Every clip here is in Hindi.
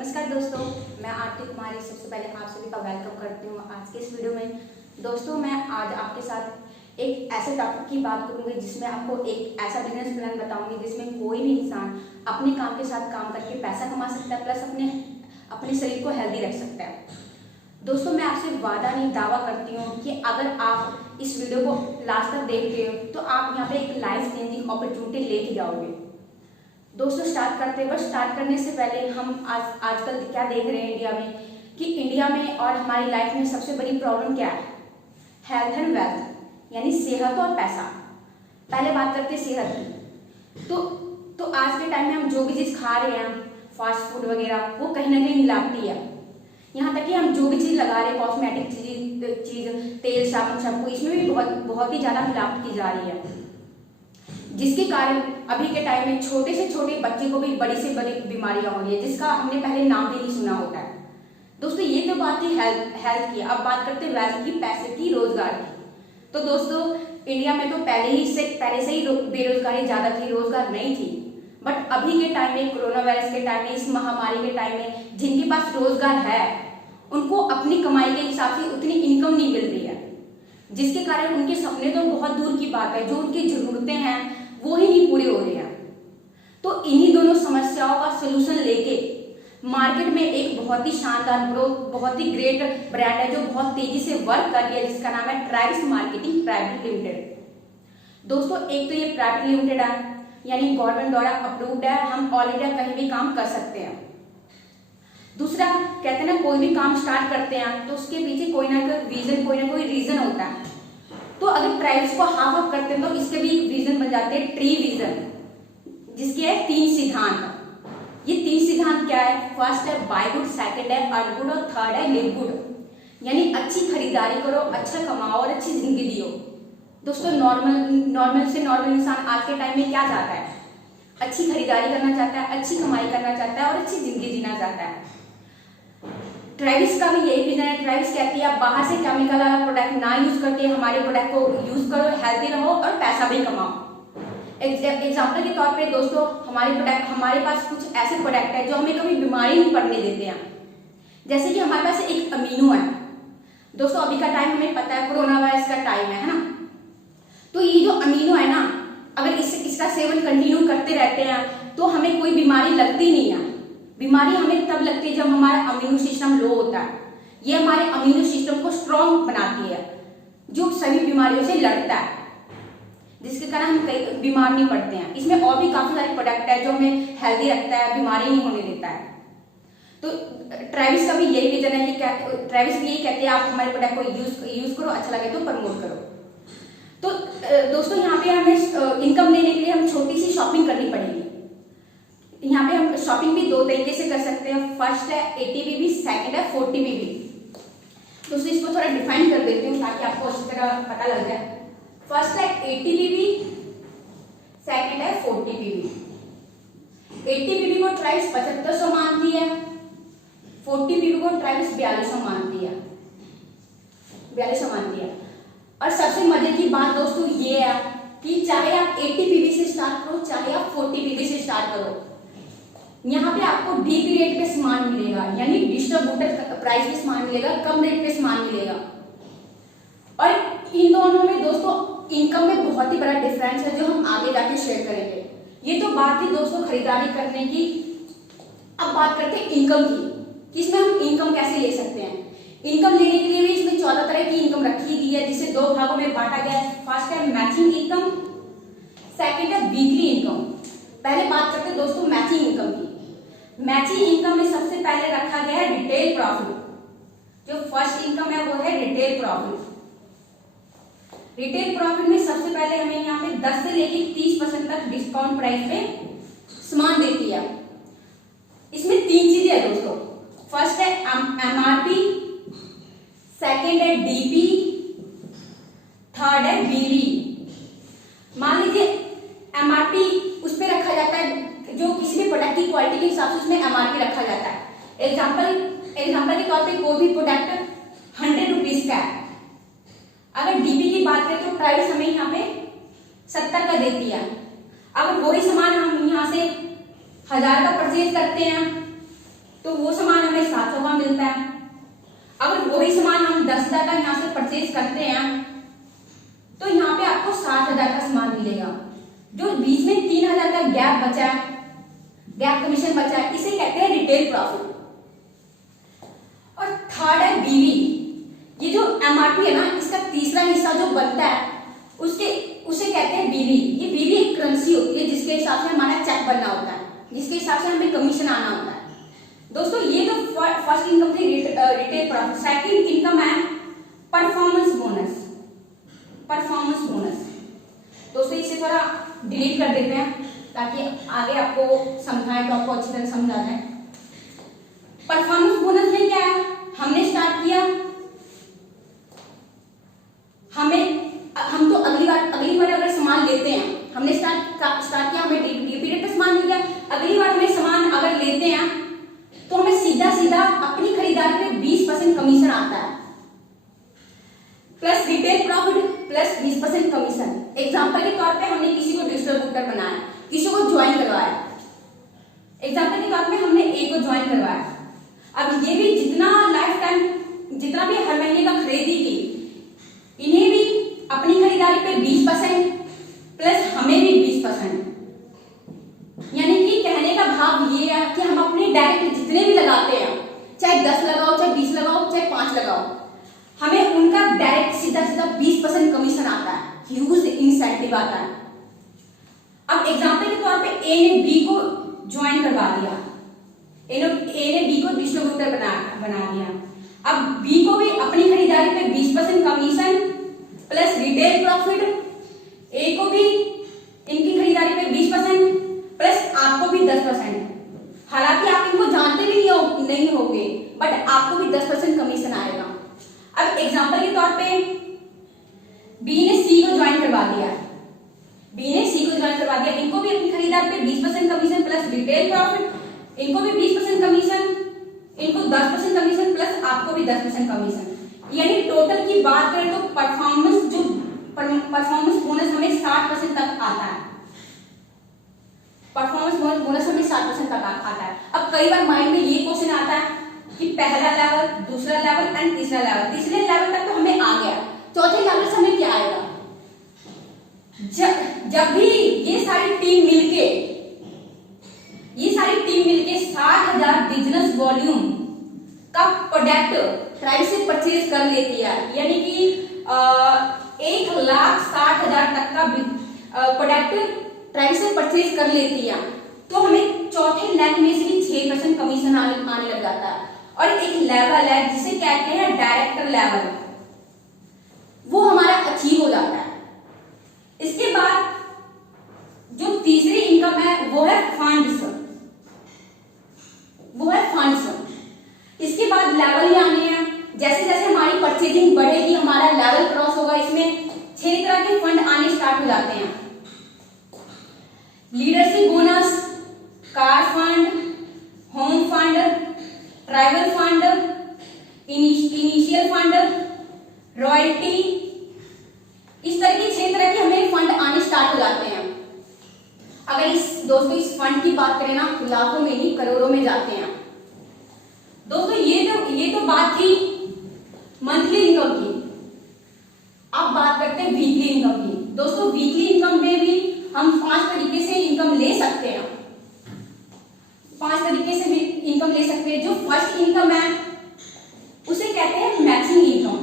नमस्कार दोस्तों, मैं आरती कुमारी सबसे पहले आप सभी का वेलकम करती हूँ आज के इस वीडियो में। दोस्तों, मैं आज आपके साथ एक ऐसे टॉपिक की बात करूँगी जिसमें आपको एक ऐसा बिजनेस प्लान बताऊँगी जिसमें कोई भी इंसान अपने काम के साथ काम करके पैसा कमा सकता है, प्लस अपने शरीर को हेल्दी रख सकता है। दोस्तों, मैं आपसे वादा नहीं दावा करती हूँ कि अगर आप इस वीडियो को लास्ट तक देखते हो तो आप यहाँ पे एक लाइफ चेंजिंग अपॉर्चुनिटी लेके जाओगे। दोस्तों, स्टार्ट करते हैं। बस स्टार्ट करने से पहले हम आजकल क्या देख रहे हैं इंडिया में कि इंडिया में और हमारी लाइफ में सबसे बड़ी प्रॉब्लम क्या है? हेल्थ एंड वेल्थ, यानी सेहत और पैसा। पहले बात करते हैं सेहत की। तो आज के टाइम में हम जो भी चीज़ खा रहे हैं, फास्ट फूड वगैरह, वो कहीं ना कहीं मिलावटी है। यहाँ तक कि हम जो भी चीज़ लगा रहे हैं, कॉस्मेटिक चीज़, तेल, साबुन, शैम्पू, इसमें भी बहुत ही ज़्यादा मिलावट की जा रही है, जिसके कारण अभी के टाइम में छोटे से छोटे बच्चे को भी बड़ी से बड़ी बीमारियां हो रही है, जिसका हमने पहले नाम भी नहीं सुना होता है। दोस्तों, ये तो बात थी हेल्थ की। अब बात करते हैं वेल्थ की, पैसे की, रोजगार की। तो दोस्तों, इंडिया में तो पहले से ही बेरोजगारी ज्यादा थी, रोजगार नहीं थी। बट अभी के टाइम में, कोरोना वायरस के टाइम में, इस महामारी के टाइम में जिनके पास रोजगार है उनको अपनी कमाई के हिसाब से उतनी इनकम नहीं मिल रही है, जिसके कारण उनके सपने तो बहुत दूर की बात है, जो उनकी जरूरतें हैं वो ही नहीं पूरे हो रहे हैं। तो इन्हीं दोनों समस्याओं का सोल्यूशन लेके मार्केट में एक बहुत ही शानदार ग्रोथ, बहुत ही ग्रेट ब्रांड है जो बहुत तेजी से वर्क कर रही है, जिसका नाम है ट्रैविस मार्केटिंग प्राइवेट लिमिटेड। दोस्तों, एक तो ये प्राइवेट लिमिटेड है, यानी गवर्नमेंट द्वारा अप्रूव्ड है, हम ऑल इंडिया कहीं भी काम कर सकते हैं। दूसरा, कहते हैं ना, कोई भी काम स्टार्ट करते हैं तो उसके पीछे कोई ना कोई रीजन होता है। तो अगर ट्राइब्स को हाफ ऑफ करते हैं तो इसके भी एक विजन बन जाते हैं, ट्री विजन, जिसके है 3 सिद्धांत। ये 3 सिद्धांत क्या है? फर्स्ट है बाय गुड, सेकंड है अर्न गुड और थर्ड है लिव गुड। यानी अच्छी खरीदारी करो, अच्छा कमाओ और अच्छी जिंदगी जियो। दोस्तों, नॉर्मल से नॉर्मल इंसान आज के टाइम में क्या चाहता है? अच्छी खरीदारी करना चाहता है, अच्छी कमाई करना चाहता है और अच्छी जिंदगी जीना चाहता है। ट्रैविस का भी यही विजन है। ट्रैविस कहती है आप बाहर से केमिकल वाला प्रोडक्ट ना यूज करके हमारे प्रोडक्ट को यूज करो, हेल्दी रहो और पैसा भी कमाओ। एग्जाम्पल के तौर पे दोस्तों, हमारे पास कुछ ऐसे प्रोडक्ट है जो हमें कभी बीमारी नहीं पड़ने देते हैं। जैसे कि हमारे पास एक अमीनो है। दोस्तों, अभी का टाइम हमें पता है, कोरोना वायरस का टाइम है ना। तो ये जो अमीनो है ना, अगर इसका सेवन कंटिन्यू करते रहते हैं तो हमें कोई बीमारी लगती नहीं है। बीमारी हमें तब लगती है जब हमारा इम्यून सिस्टम लो होता है। ये हमारे इम्यून सिस्टम को स्ट्रॉन्ग बनाती है, जो सभी बीमारियों से लड़ता है, जिसके कारण हम कई बीमार नहीं पड़ते हैं। इसमें और भी काफी सारे प्रोडक्ट है जो हमें हेल्दी रखता है, बीमारी नहीं होने देता है। तो ट्रैविस का भी यही विजन है कि ट्रैविस भी यही कहते हैं आप हमारे प्रोडक्ट को यूज करो, अच्छा लगे तो प्रमोट करो। तो दोस्तों, यहाँ पे हमें इनकम लेने के लिए हम छोटी सी शॉपिंग करनी पड़ेगी। यहाँ पे हम शॉपिंग भी 2 तरीके से कर सकते हैं। फर्स्ट है 80BB, सेकंड है 40BB। दोस्तों, इसको थोड़ा डिफाइन कर देती हूँ ताकि आपको अच्छी तरह पता लग जाए। फर्स्ट है 80BB, सेकंड है 40BB। 80BB को ट्राइब्स 7500 मानती है, 40BB को ट्राइब्स 4200 मानती है, 4200 मानती है। और सबसे मजे की बात दोस्तों ये है कि चाहे आप 80BB से स्टार्ट करो, चाहे आप 40BB से स्टार्ट करो, यहाँ पे आपको डीपी रेट पे सामान मिलेगा, यानी डिस्ट्रीब्यूटर प्राइस पे सामान मिलेगा, कम रेट पे सामान मिलेगा। और इन दोनों में दोस्तों इनकम में बहुत ही बड़ा डिफरेंस है जो हम आगे जाके शेयर करेंगे। ये तो बात थी दोस्तों खरीदारी करने की। अब बात करते हैं इनकम की, इसमें हम इनकम कैसे ले सकते हैं। इनकम लेने के लिए भी इसमें 14 तरह की इनकम रखी गई है, जिसे 2 भागों में बांटा गया है। फर्स्ट है मैचिंग इनकम, सेकेंड है वीकली इनकम। पहले बात करते हैं दोस्तों मैचिंग इनकम की। मैचिंग इनकम में सबसे पहले रखा गया है रिटेल प्रॉफिट। जो फर्स्ट इनकम है वो है रिटेल प्रॉफिट। रिटेल प्रॉफिट में सबसे पहले हमें यहाँ पे 10 से लेकर 30% तक डिस्काउंट प्राइस पे सामान देती है। इसमें 3 चीजें है दोस्तों। फर्स्ट है एमआरपी, सेकेंड है डीपी, थर्ड है बीवी। मान लीजिए एमआरपी उस पर रखा जाता है जो किसी भी प्रोडक्ट की क्वालिटी के हिसाब से उसमें एमआरपी रखा जाता है। एग्जाम्पल के तौर पे कोई भी प्रोडक्ट 100 रुपीज का है। अगर डीपी की बात करें तो प्राइस हमें यहाँ पे 70 का देती है। अगर वही सामान हम यहाँ से 1000 का परचेज करते हैं तो वो परचेज करते हैं तो यहाँ पे आपको 60,000 का सामान मिलेगा। जो बीच में 3,000 का गैप बचा है, गैप कमीशन बचा है, इसे कहते हैं रिटेल प्रॉफिट। और थर्ड है बीवी। ये जो एमआरपी है ना, इसका तीसरा हिस्सा जो बनता है उसे कहते हैं बीवी। ये बीवी एक करेंसी होती है जिसके हिसाब से हमारा चेक बनना होता है, जिसके हिसाब से हमें कमीशन आना होता है। दोस्तों ये जो फर्स्ट इनकम थी रिटेल प्रॉफिट, सेकंड इनकम है परफॉर्मेंस बोनस। परफॉर्मेंस बोनस दोस्तों इसे थोड़ा डिलीट कर देते हैं ताकि आगे आपको समझाएं तो आपको अच्छी तरह समझ आ जाए। परफॉर्मेंस बोनस में क्या है, हमने स्टार्ट किया, हम तो अगली बार अगर सामान लेते हैं, हमने स्टार्ट किया, हमें पीरियड पे सामान मिल गया, अगली बार हमें सामान अगर लेते हैं तो हमें सीधा अपनी खरीदारी पे 20% कमीशन आता है, plus retail profit plus 20% commission. Example के तौर पे हमने किसी को डिस्ट्रीब्यूटर बनाया, किसी को ज्वाइन करवाया। एग्जांपल के तौर पे हमने ए को ज्वाइन करवाया। अब ये भी जितना लाइफ टाइम जितना भी हर महीने का खरीदी की, इन्हें भी अपनी खरीदारी पे 20% प्लस हमें भी 20%। यानी कि कहने का भाव ये है कि हम अपने डायरेक्ट जितने भी लगाते हैं, चाहे 10 लगाओ, चाहे 20 लगाओ, चाहे 5 लगाओ, हमें उनका डायरेक्ट सीधा 20% कमीशन आता है, ह्यूज इंसेंटिव आता है। अब एग्जांपल के तौर पे ए ने बी को ज्वाइन करवा दिया, ए ने बी को डिस्ट्रीब्यूटर बना दिया। अब बी को भी अपनी खरीदारी पे 20% कमीशन प्लस रिटेल प्रॉफिट, ए को भी इनकी खरीदारी पे 20% प्लस आपको भी 10%। हालांकि आप इनको जानते भी नहीं होंगे, बट आपको भी 10% कमीशन आएगा। अब एग्जांपल के तौर पे बी ने सी को ज्वाइन करवा दिया, इनको भी अपनी खरीदारी पे 20% कमीशन प्लस रिटेल प्रॉफिट, इनको भी 20% कमीशन, इनको 10% कमीशन प्लस आपको भी 10% कमीशन। यानी टोटल की बात करें तो परफॉर्मेंस बोनस हमें 60% तक आता है। परफॉर्मेंस बोनस हमें 60% तक आता है। अब कई बार माइंड में ये क्वेश्चन आता है कि पहला लेवल, दूसरा लेवल एंड तीसरा लेवल। तीसरे लेवल तक तो हमें आ गया, चौथे लेवल से हमें क्या आएगा? जब भी ये सारी टीम मिलके 60,000 बिजनेस वॉल्यूम का प्रोडक्ट ट्राइब से परचेज कर लेती है, यानी कि 1,60,000 तक का प्रोडक्ट ट्राइब से परचेज कर लेती है, तो हमें चौथे लेवल में से भी 6% कमीशन आने लग जाता है। और एक लेवल है जिसे कहते हैं डायरेक्टर लेवल, वो हमारा अचीव हो जाता है। इसके बाद जो तीसरी इनकम है वो है फंड्स। इसके बाद लेवल ही आने हैं। जैसे जैसे हमारी परचेजिंग बढ़ेगी, हमारा लेवल क्रॉस होगा, इसमें 6 तरह के फंड आने स्टार्ट हो जाते हैं। Leadership bonus, car fund, home fund, tribal fund, initial fund, royalty, इस तरह की 6 तरह के हमें फंड आने स्टार्ट हो जाते हैं। अगर दोस्तों इस फंड की बात करें ना, लाखों में नहीं करोड़ों में जाते हैं। दोस्तों ये तो बात थी मंथली इनकम की। अब बात करते हैं वीकली इनकम की। दोस्तों वीकली इनकम में भी हम 5 तरीके से इनकम ले सकते हैं। 5 तरीके से भी इनकम ले सकते हैं। जो फर्स्ट इनकम है उसे कहते हैं मैचिंग इनकम।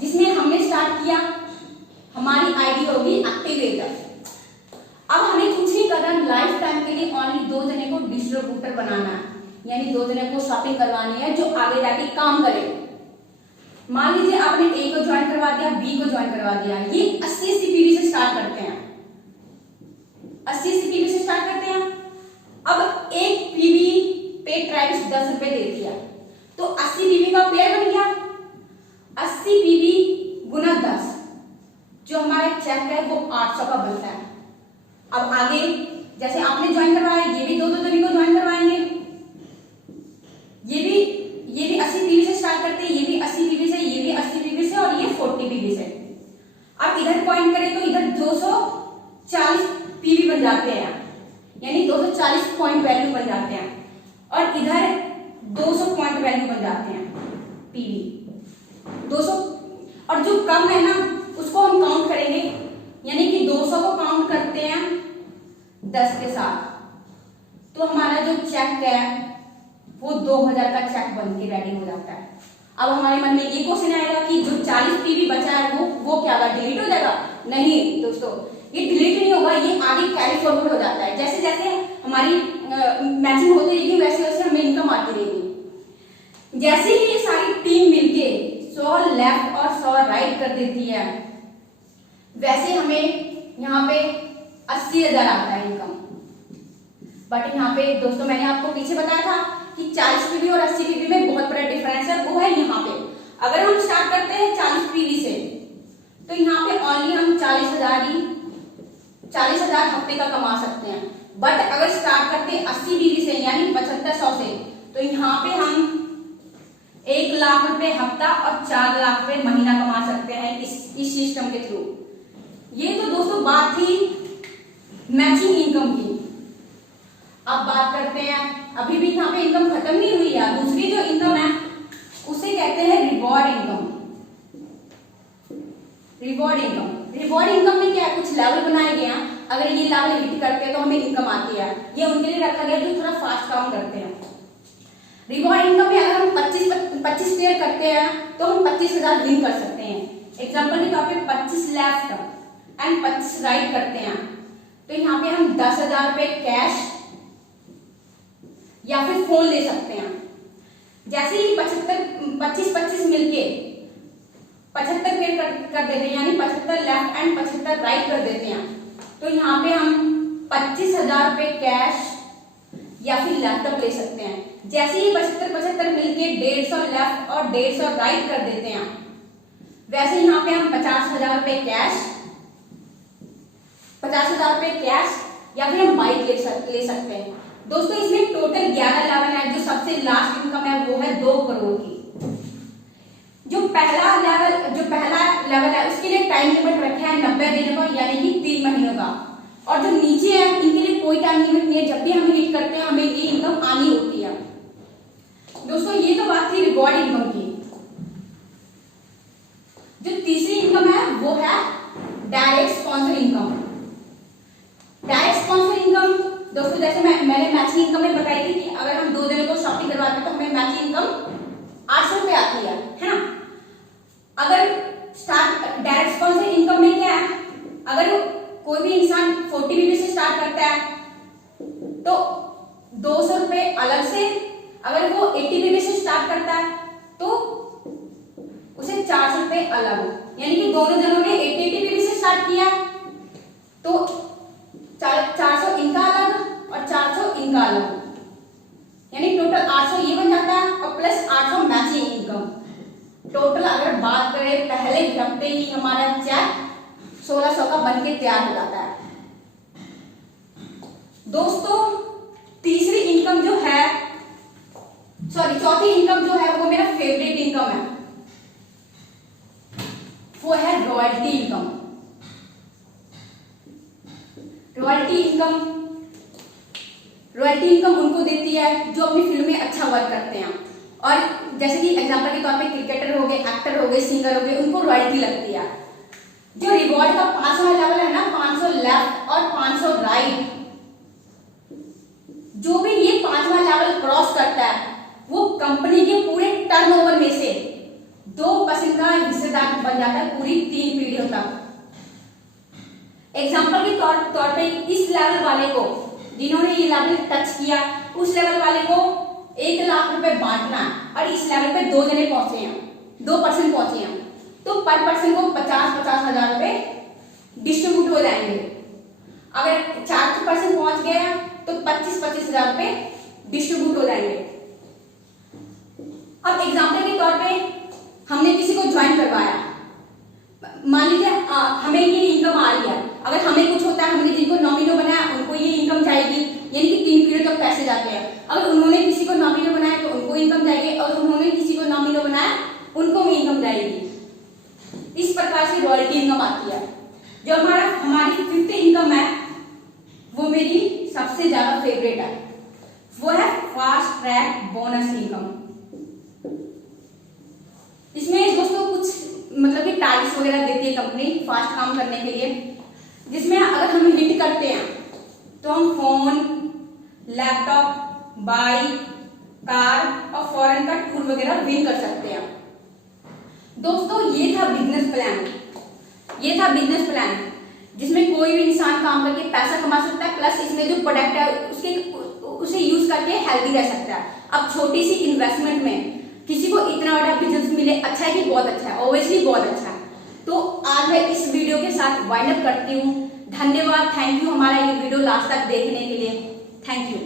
जिसमें हमने स्टार्ट किया, हमारी आईडी होगी एक्टिवेटर। अब हमें कुछ नहीं करना, लाइफ टाइम के लिए ओनली 2 जने को डिस्ट्रीब्यूटर बनाना है, यानी 2 जने को शॉपिंग करवानी है जो आगे जाके काम करे। मान लीजिए आपने ए को ज्वाइन करवा दिया, बी को ज्वाइन करवा दिया। ये 80 पीवी से स्टार्ट करते हैं। 80 पीवी से स्टार्ट करते हैं। अब एक पीवी पे ट्राइब्स 10 रुपए देती है, तो 80 पीवी का पेयर बन गया। 80 पीवी गुना 10, जो हमारा चेक है वो 800 का बनता है। अब आगे जैसे आपने ज्वाइन करवाया, ये भी 2-2 जने को ज्वाइन करवाएंगे। ये भी 80 पीवी से स्टार्ट करते हैं, ये भी 80 पीवी से, ये भी 80 पीवी से और ये 40 पीवी से। अब इधर पॉइंट करें तो इधर 240 पीवी बन जाते हैं, यानी 240 पॉइंट वैल्यू बन जाते हैं, और इधर 200 पॉइंट वैल्यू बन जाते हैं। पीवी 200, और जो कम है ना उसको हम काउंट करेंगे, यानी कि 200 को काउंट करते हैं 10 के साथ, तो हमारा जो चेक है वो 2000 का चेक बन के रेडी हो जाता है। अब हमारे मन में ये क्वेश्चन आएगा कि जो 40 पीवी बचा है वो क्या होगा, डिलीट हो जाएगा? नहीं दोस्तों, ये डिलीट नहीं होगा, ये आगे कैरी फॉरवर्ड हो जाता है। जैसे जैसे हमारी मैचिंग होती रहेगी वैसे वैसे हमें इनकम आती रहेगी। जैसे ही ये सारी टीम मिलके 100 लेफ्ट और 100 राइट कर देती है, वैसे हमें यहाँ पे 80,000 आता है इनकम। बट यहाँ पे दोस्तों मैंने आपको पीछे बताया था कि 40 पीवी और 80 पीवी में बहुत बड़ा डिफरेंस है, वो है यहाँ पे। अगर हम स्टार्ट करते हैं 40 पीवी से, तो यहाँ पे ओनली हम 40,000 हफ्ते का कमा सकते हैं। बट अगर स्टार्ट करते हैं 80 पीवी से यानी 7500 से, तो यहाँ पे हम 1 लाख रुपए हफ्ता और 4 लाख रुपए महीना कमा सकते हैं इस सिस्टम के थ्रू। ये तो दोस्तों बात थी मैचिंग इनकम की। अब बात करते हैं, अभी भी यहाँ पे इनकम खत्म नहीं हुई है, दूसरी जो इनकम है उसे कहते हैं रिवॉर्ड इनकम। रिवॉर्ड इनकम में क्या है, कुछ लेवल बनाए गए हैं, अगर ये लेवल हिट करते हैं तो हमें इनकम आती है। ये उनके लिए रखा गया जो थोड़ा फास्ट काम करते हैं। रिवॉर्ड इनकम में अगर हम 25 पेयर करते हैं तो हम 25,000 विन कर सकते हैं। एग्जाम्पल के तौर पे 25 लेफ्ट एंड 25 राइट करते हैं, तो यहाँ पे हम 10,000 रुपए कैश या फिर फोन ले सकते हैं। जैसे ही 25 मिलके 75 पेयर कर देते हैं, यानी 75 लेफ्ट एंड 75 राइट कर देते हैं, तो यहाँ पे हम 25,000 रुपए कैश या फिर लैपटॉप ले सकते हैं। जैसे ही 75 मिलके 150 लेफ्ट और 150 राइट कर देते हैं, वैसे यहाँ पे हम 50,000 रुपए कैश या फिर हम बाइक ले सकते हैं। दोस्तों इसमें टोटल 11 लेवल है। जो सबसे लास्ट इनकम है वो है 2 करोड़ की। जो पहला लेवल है उसके लिए टाइम लिमिट रखा है 90 दिनों का, यानी कि 3 महीनों का। और जो नीचे है इनके लिए कोई टाइम लिमिट नहीं है, जब भी हम हिट करते हैं हमें ये इनकम आनी होती है। दोस्तों ये तो बात थी रिवॉर्ड इनकम की। जो तीसरी इनकम है वो है direct sponsor income. Direct sponsor income दोस्तों जैसे मैंने मैचिंग इनकम में बताई थी कि अगर हम 2 जनों को शॉपिंग करवाते हैं तो हमें मैचिंग इनकम 800 रुपए आती है ना। अगर डायरेक्ट स्पॉन्सर इनकम में क्या है, अगर कोई भी इंसान 40 पीवी से स्टार्ट करता है तो 200 रुपए अलग से, अगर वो 80 पीवी से स्टार्ट करता है तो उसे 400 रुपए अलग, यानी कि दोनों जनों ने 80 पीवी से स्टार्ट किया तो 400 इनका अलग और 400 इनका अलग, यानी टोटल 800 ये बन जाता है और प्लस 800 मैचिंग इनकम। टोटल अगर बात करें पहले हफ्ते ही हमारा चेक 1600 का बन के तैयार हो जाता है। दोस्तों तीसरी इनकम जो है, चौथी इनकम जो है वो मेरा फेवरेट इनकम है, वो है रॉयल्टी इनकम। रॉयल्टी इनकम उनको देती है जो अपनी फिल्म में अच्छा वर्क करते हैं, और जैसे कि एग्जांपल के तौर पे क्रिकेटर हो गए, एक्टर हो गए, सिंगर हो गए, उनको रॉयल्टी लगती है। जो रिवॉर्ड का 5वां लेवल है ना, 500 लेफ्ट और 500 राइट, जो भी ये 5वां लेवल क्रॉस करता है वो कंपनी के पूरे टर्नओवर में से 2% का हिस्सेदार बन जाता है पूरी 3 पीढ़ियों तक। एग्जाम्पल के तौर पे इस लेवल वाले को, जिन्होंने ये लेवल टच किया, उस लेवल वाले को 1 लाख रुपए बांटना है और इस लेवल पे 2 जने पहुंचे हैं, 2% पहुंचे हैं, तो पर पर्सन को 50-50 हजार रुपए डिस्ट्रीब्यूट हो जाएंगे। अगर 4% पहुंच गए हैं तो 25-25 हजार रुपए डिस्ट्रीब्यूट हो जाएंगे। अब एग्जाम्पल के तौर पे हमने किसी को ज्वाइन करवाया, मान लीजिए हमें ये इनकम आ रही है, अगर हमें कुछ होता है, हमने जिनको नॉमिनो बनाया उनको ये इनकम जाएगी, यानी कि 3 पीरियड तक पैसे जाते हैं। अगर उन्होंने किसी को नॉमिनो बनाया तो उनको इनकम जाएगी, और उन्होंने किसी को नॉमिनो बनाया उनको भी इनकम जाएगी। इस प्रकार से रॉयल्टी इनकम आती है। जो हमारी 5th इनकम है वो मेरी सबसे ज्यादा फेवरेट है, वो है फास्ट ट्रैक बोनस इनकम। इसमें दोस्तों कुछ मतलब कि टारगेट्स वगैरह देती है कंपनी फास्ट काम करने के लिए, जिसमें अगर हम हिट करते हैं तो हम फोन, लैपटॉप, बाइक, कार और फॉरेन का टूर वगैरह विन कर सकते हैं। दोस्तों ये था बिजनेस प्लान, जिसमें कोई भी इंसान काम करके पैसा कमा सकता है, प्लस इसमें जो प्रोडक्ट है उसे यूज करके हेल्दी रह सकता है। अब छोटी सी इन्वेस्टमेंट में किसी को इतना बड़ा बिजनेस मिले, अच्छा है कि बहुत अच्छा है? ऑब्वियसली बहुत अच्छा है। तो आज मैं इस वीडियो के साथ वाइंड अप करती हूँ। धन्यवाद, थैंक यू हमारा ये वीडियो लास्ट तक देखने के लिए। Thank you.